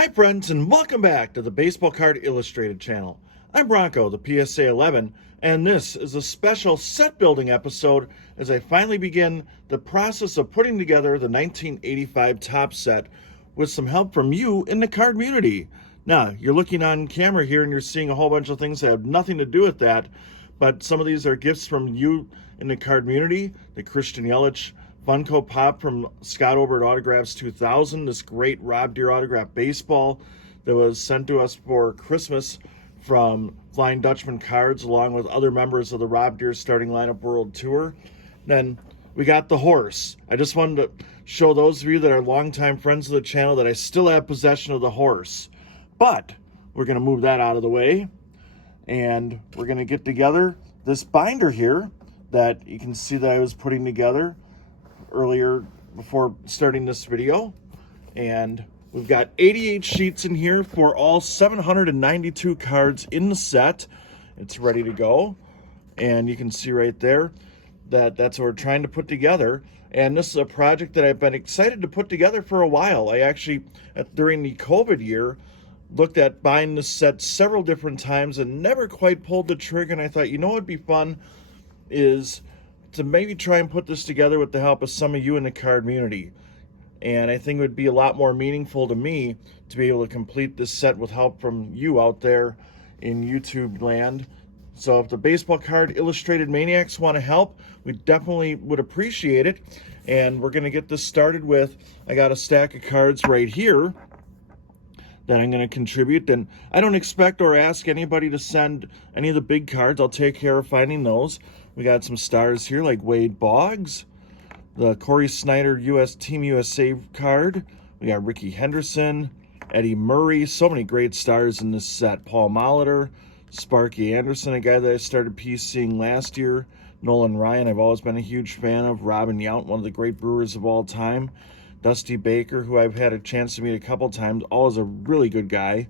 Hi friends, and welcome back to the Baseball Card Illustrated channel. I'm Bronco, the PSA 11, and this is a special set building episode as I finally begin the process of putting together the 1985 Topps set with some help from you in the cardmunity. Now, you're looking on camera here and you're seeing a whole bunch of things that have nothing to do with that, but some of these are gifts from you in the cardmunity. The Christian Yelich Bronko pop from Scott Obert Autographs 2000, this great Rob Deere autograph baseball that was sent to us for Christmas from Flying Dutchman Cards, along with other members of the Rob Deere Starting Lineup World Tour. Then we got the horse. I just wanted to show those of you that are longtime friends of the channel that I still have possession of the horse. But we're going to move that out of the way, and we're going to get together this binder here that you can see that I was putting together earlier before starting this video. And we've got 88 sheets in here for all 792 cards in the set. It's ready to go, and you can see right there that that's what we're trying to put together. And this is a project that I've been excited to put together for a while. I actually, during the COVID year, looked at buying this set several different times and never quite pulled the trigger. And I thought, you know what would be fun is to maybe try and put this together with the help of some of you in the cardmunity. And I think it would be a lot more meaningful to me to be able to complete this set with help from you out there in YouTube land. So if the Baseball Card Illustrated Maniacs want to help, we definitely would appreciate it. And we're going to get this started with, I got a stack of cards right here that I'm going to contribute. And I don't expect or ask anybody to send any of the big cards. I'll take care of finding those. We got some stars here like Wade Boggs, the Corey Snyder Team USA card. We got Ricky Henderson, Eddie Murray, so many great stars in this set. Paul Molitor, Sparky Anderson, a guy that I started PCing last year. Nolan Ryan, I've always been a huge fan of. Robin Yount, one of the great brewers of all time. Dusty Baker, who I've had a chance to meet a couple times, always a really good guy.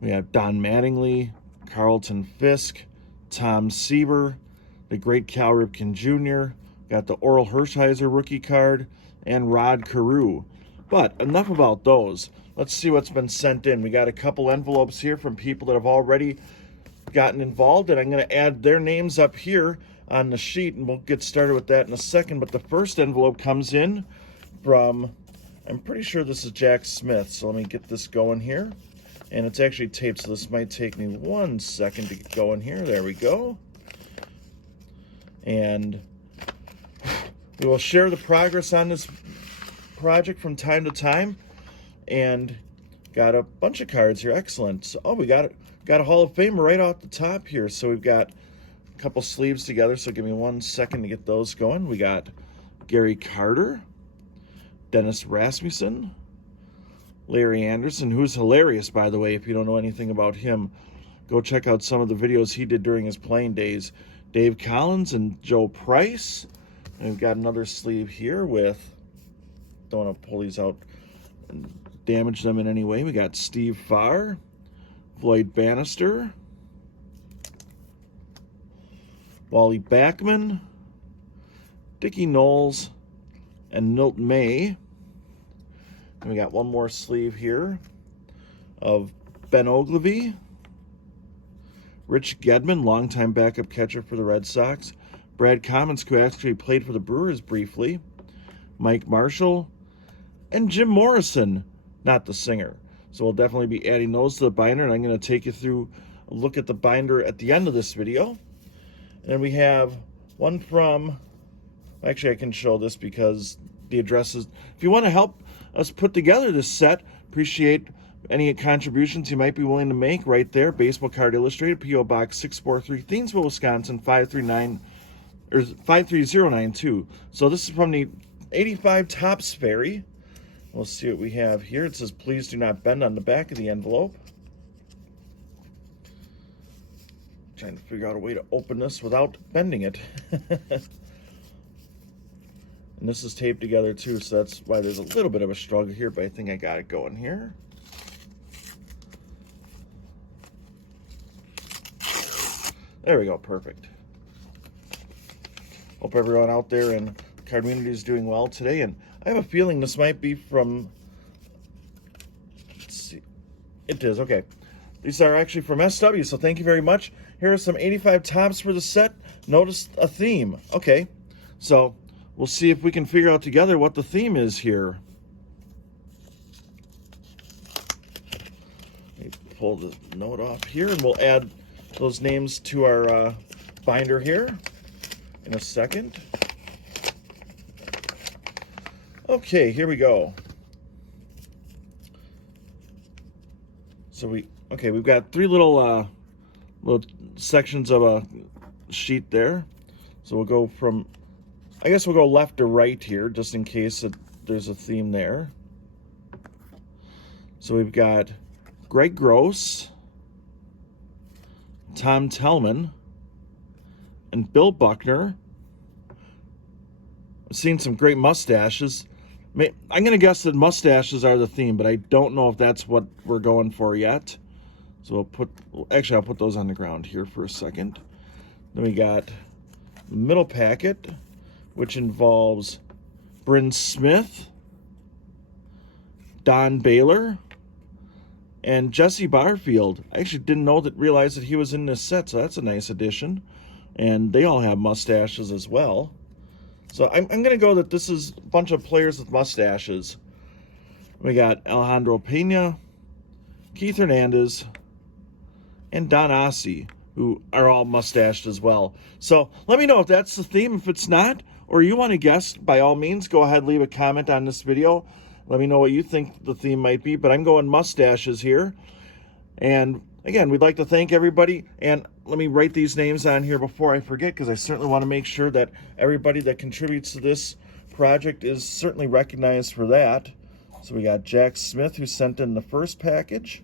We have Don Mattingly, Carlton Fisk, Tom Seaver, the great Cal Ripken Jr., got the Oral Hershiser rookie card, and Rod Carew. But enough about those. Let's see what's been sent in. We got a couple envelopes here from people that have already gotten involved, and I'm going to add their names up here on the sheet, and we'll get started with that in a second. But the first envelope comes in from, I'm pretty sure this is Jack Smith, so let me get this going here. And it's actually taped, so this might take me 1 second to get going here. There we go. And we will share the progress on this project from time to time. And got a bunch of cards here. Excellent. So, we got a Hall of Famer right off the top here. So we've got a couple sleeves together, so give me 1 second to get those going. We got Gary Carter, Dennis Rasmussen, Larry Anderson, who's hilarious, by the way. If you don't know anything about him, go check out some of the videos he did during his playing days. Dave Collins and Joe Price. And we've got another sleeve here with, don't want to pull these out and damage them in any way. We got Steve Farr, Floyd Bannister, Wally Backman, Dickie Knowles, and Milt May. And we got one more sleeve here of Ben Ogilvy, Rich Gedman, longtime backup catcher for the Red Sox, Brad Commons, who actually played for the Brewers briefly, Mike Marshall, and Jim Morrison, not the singer. So we'll definitely be adding those to the binder, and I'm going to take you through a look at the binder at the end of this video. And then we have one from, actually I can show this because the address is, if you want to help us put together this set, appreciate any contributions you might be willing to make right there. Baseball Card Illustrated, P.O. Box 643, Thiensville, Wisconsin, 53092. So this is from the 85 Topps Ferry. We'll see what we have here. It says, please do not bend on the back of the envelope. Trying to figure out a way to open this without bending it. And this is taped together too, so that's why there's a little bit of a struggle here, but I think I got it going here. There we go, perfect. Hope everyone out there in the cardmunity is doing well today, and I have a feeling this might be from, let's see, It is, okay. These are actually from SW, so thank you very much. Here are some 85 tops for the set. Notice a theme. Okay, so we'll see if we can figure out together what the theme is here. Let me pull the note off here, and we'll add those names to our binder here in a second. Okay, here we go. So we've got three little sections of a sheet there. So we'll go from, I guess we'll go left to right here, just in case there's a theme there. So we've got Greg Gross, Tom Tellman, and Bill Buckner. I've seen some great mustaches. I'm going to guess that mustaches are the theme, but I don't know if that's what we're going for yet. So I'll put those on the ground here for a second. Then we got the middle packet, which involves Bryn Smith, Don Baylor, and Jesse Barfield. I actually didn't realize that he was in this set, so that's a nice addition. And they all have mustaches as well. So I'm going to go that this is a bunch of players with mustaches. We got Alejandro Pena, Keith Hernandez, and Don Ossie, who are all mustached as well. So let me know if that's the theme. If it's not, or you want to guess, by all means, go ahead and leave a comment on this video. Let me know what you think the theme might be, but I'm going mustaches here. And again, we'd like to thank everybody, and let me write these names on here before I forget, because I certainly want to make sure that everybody that contributes to this project is certainly recognized for that. So we got Jack Smith, who sent in the first package.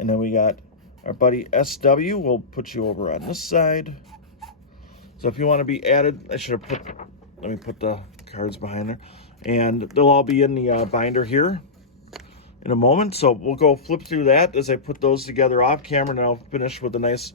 And then we got our buddy SW. We'll put you over on this side. So if you want to be added, let me put the cards behind there. And they'll all be in the binder here in a moment. So we'll go flip through that as I put those together off camera, and I'll finish with a nice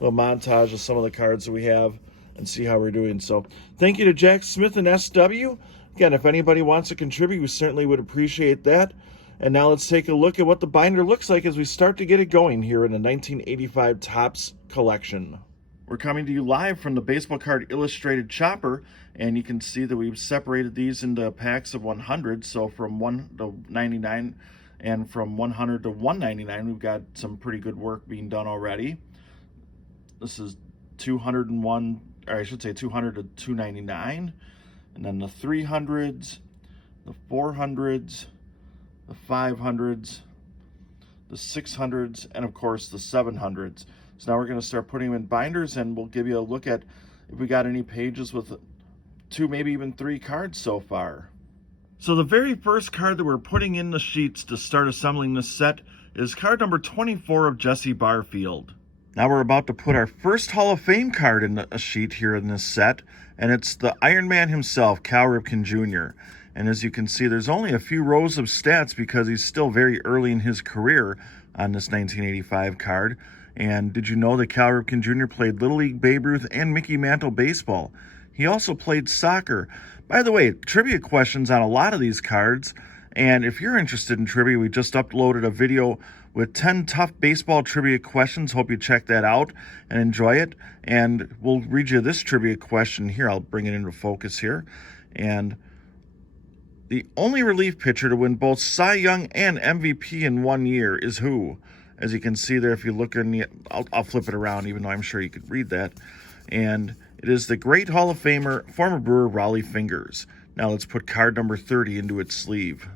little montage of some of the cards that we have and see how we're doing. So thank you to Jack Smith and SW. Again, if anybody wants to contribute, we certainly would appreciate that. And now let's take a look at what the binder looks like as we start to get it going here in the 1985 Topps collection. We're coming to you live from the Baseball Card Illustrated Chopper, and you can see that we've separated these into packs of 100. So from 1 to 99 and from 100 to 199, we've got some pretty good work being done already. This is 201, or I should say 200 to 299, and then the 300s, the 400s, the 500s, the 600s, and of course the 700s. So now we're going to start putting them in binders, and we'll give you a look at if we got any pages with 2, maybe even 3 cards so far. So the very first card that we're putting in the sheets to start assembling this set is card number 24 of Jesse Barfield. Now we're about to put our first Hall of Fame card in a sheet here in this set, and it's the Iron Man himself, Cal Ripken Jr. And as you can see, there's only a few rows of stats because he's still very early in his career on this 1985 card. And did you know that Cal Ripken Jr. played Little League Babe Ruth and Mickey Mantle baseball? He also played soccer. By the way, trivia questions on a lot of these cards. And if you're interested in trivia, we just uploaded a video with 10 tough baseball trivia questions. Hope you check that out and enjoy it. And we'll read you this trivia question here. I'll bring it into focus here. And the only relief pitcher to win both Cy Young and MVP in one year is who? As you can see there, if you look in the, I'll flip it around, even though I'm sure you could read that. And it is the great Hall of Famer, former Brewer Raleigh Fingers. Now let's put card number 30 into its sleeve.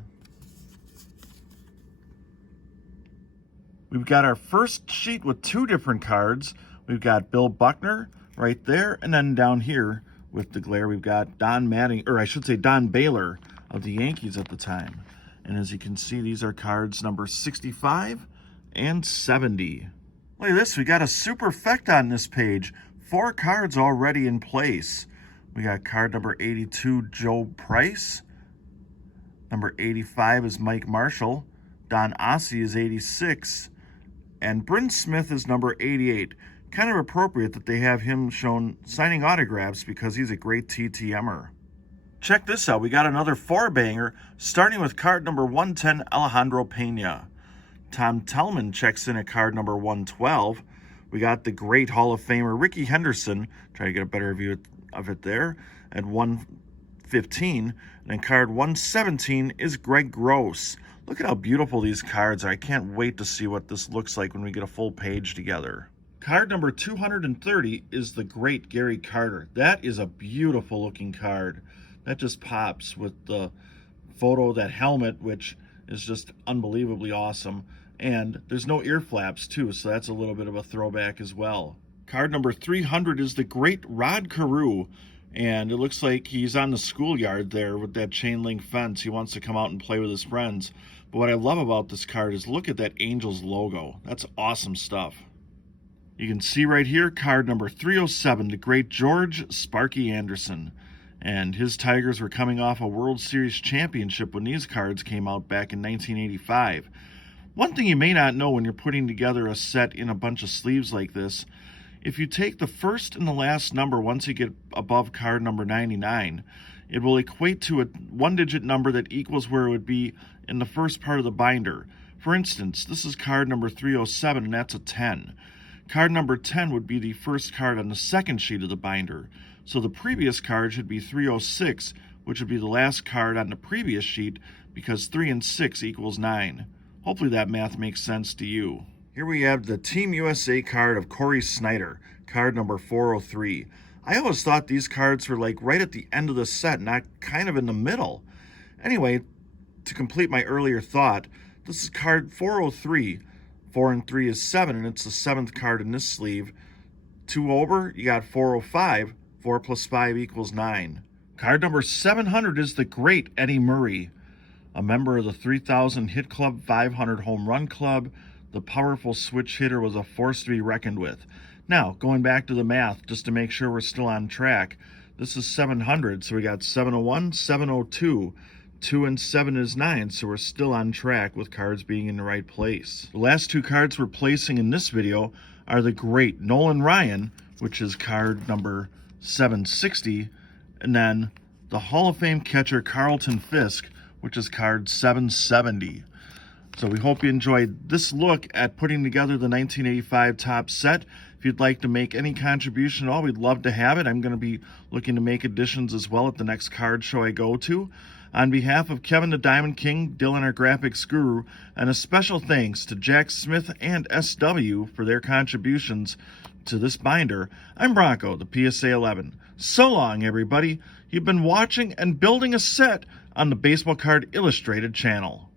We've got our first sheet with 2 different cards. We've got Bill Buckner right there, and then down here with the glare, we've got Don Baylor of the Yankees at the time. And as you can see, these are cards number 65 and 70. Look at this, we got a superfecta on this page. 4 cards already in place. We got card number 82, Joe Price. Number 85 is Mike Marshall. Don Ossie is 86. And Bryn Smith is number 88. Kind of appropriate that they have him shown signing autographs because he's a great TTMer. Check this out. We got another four-banger, starting with card number 110, Alejandro Pena. Tom Tellman checks in at card number 112. We got the great Hall of Famer Ricky Henderson. Try to get a better view of it there at 115. And card 117 is Greg Gross. Look at how beautiful these cards are. I can't wait to see what this looks like when we get a full page together. Card number 230 is the great Gary Carter. That is a beautiful looking card. That just pops with the photo of that helmet, which is just unbelievably awesome. And there's no ear flaps too, so that's a little bit of a throwback as well. Card number 300 is the great Rod Carew. And it looks like he's on the schoolyard there with that chain link fence. He wants to come out and play with his friends. But what I love about this card is look at that Angels logo. That's awesome stuff. You can see right here, card number 307, the great George Sparky Anderson. And his Tigers were coming off a World Series championship when these cards came out back in 1985. One thing you may not know when you're putting together a set in a bunch of sleeves like this, if you take the first and the last number once you get above card number 99, it will equate to a one-digit number that equals where it would be in the first part of the binder. For instance, this is card number 307, and that's a 10. Card number 10 would be the first card on the second sheet of the binder. So the previous card should be 306, which would be the last card on the previous sheet, because 3 and 6 equals 9. Hopefully that math makes sense to you. Here we have the Team USA card of Corey Snyder, card number 403. I always thought these cards were like right at the end of the set, not kind of in the middle. Anyway, to complete my earlier thought, this is card 403. 4 and 3 is 7, and it's the 7th card in this sleeve. 2 over, you got 405. 4 plus 5 equals 9. Card number 700 is the great Eddie Murray, a member of the 3,000 Hit Club 500 Home Run Club. The powerful switch hitter was a force to be reckoned with. Now, going back to the math, just to make sure we're still on track, this is 700, so we got 701, 702. 2 and 7 is 9, so we're still on track with cards being in the right place. The last two cards we're placing in this video are the great Nolan Ryan, which is card number 760, and then the Hall of Fame catcher Carlton Fisk, which is card 770. So we hope you enjoyed this look at putting together the 1985 top set. If you'd like to make any contribution at all, we'd love to have it. I'm going to be looking to make additions as well at the next card show I go to. On behalf of Kevin the Diamond King, Dylan our graphics guru, and a special thanks to Jack Smith and SW for their contributions to this binder, I'm Bronko, the PSA 11. So long, everybody. You've been watching and building a set on the Baseball Card Illustrated channel.